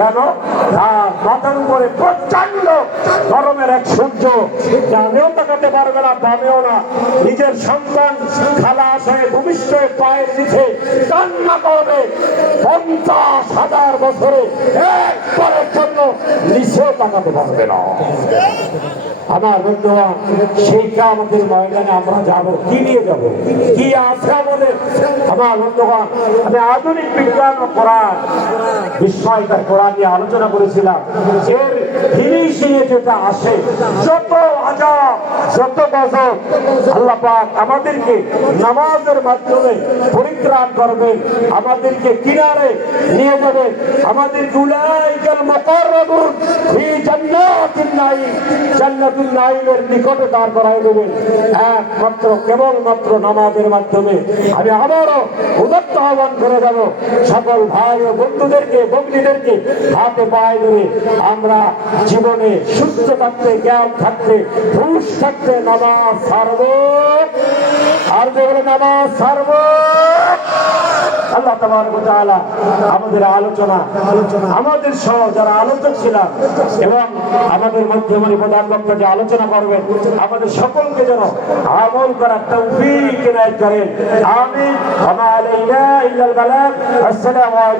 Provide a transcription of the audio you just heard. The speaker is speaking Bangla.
কেন? আর মাথার উপরে প্রচন্ড গরমের এক সূর্য, ডানেও তাকাতে পারবে না, বামেও না। নিজের সন্তান খালাস হয়ে ভূমিষ্ঠ পায়ের নিচে কান্না করবে, 50,000 বছরে একবারের জন্য নিচেও তাকাতে পারবে না। আমার বন্ধুরা, সেইটা আমাদের ময়দানে আমরা যাব, কি নিয়ে যাব, কি আছে আমাদের? আমার বন্ধুগণ, আমি আধুনিক বিজ্ঞান ও কোরআন, বিস্ময়কর কোরআন নিয়ে আলোচনা করেছিলাম। এর ফিনিশিং এ যেটা আসে, যত আযাব, যত গজব, আল্লাহ পাক আমাদেরকে নামাজের মাধ্যমে পরিত্রাণ করবেন, আমাদেরকে কিনারে নিয়ে যাবেন, আমাদেরকে উলাইকাল মুকাররাবুন ফি জান্নাতিন নাঈম, জান্নাতুল নাঈমের নিকটে দাঁড় করায় দেবেন একমাত্র কেবলমাত্র নামাজের মাধ্যমে। আমি আবারও উদাত্ত আহ্বান করে যাব সকল ভাই ও বন্ধুদেরকে, ভগ্নীদেরকে হাতে পায়ে ধরে আমরা জীবনে সুস্থ থাকতে, জ্ঞান থাকতে, হুঁশ থাকতে নামাজ ছাড়বো, আর যেগুলো নামাজ ছাড়বো। আল্লাহ তাবারক ওয়া তাআলা আমাদের আলোচনা, আমাদের সহ যারা আলোচক ছিলাম এবং আমাদের মাধ্যমে প্রধান বক্তা যে আলোচনা করবেন, আমাদের সকলকে যেন আমল করার তৌফিক এনায়েত করেন। আমিন। ওয়া মা আলাইনা ইল্লাল বালাগ। আসসালামু আলাইকুম।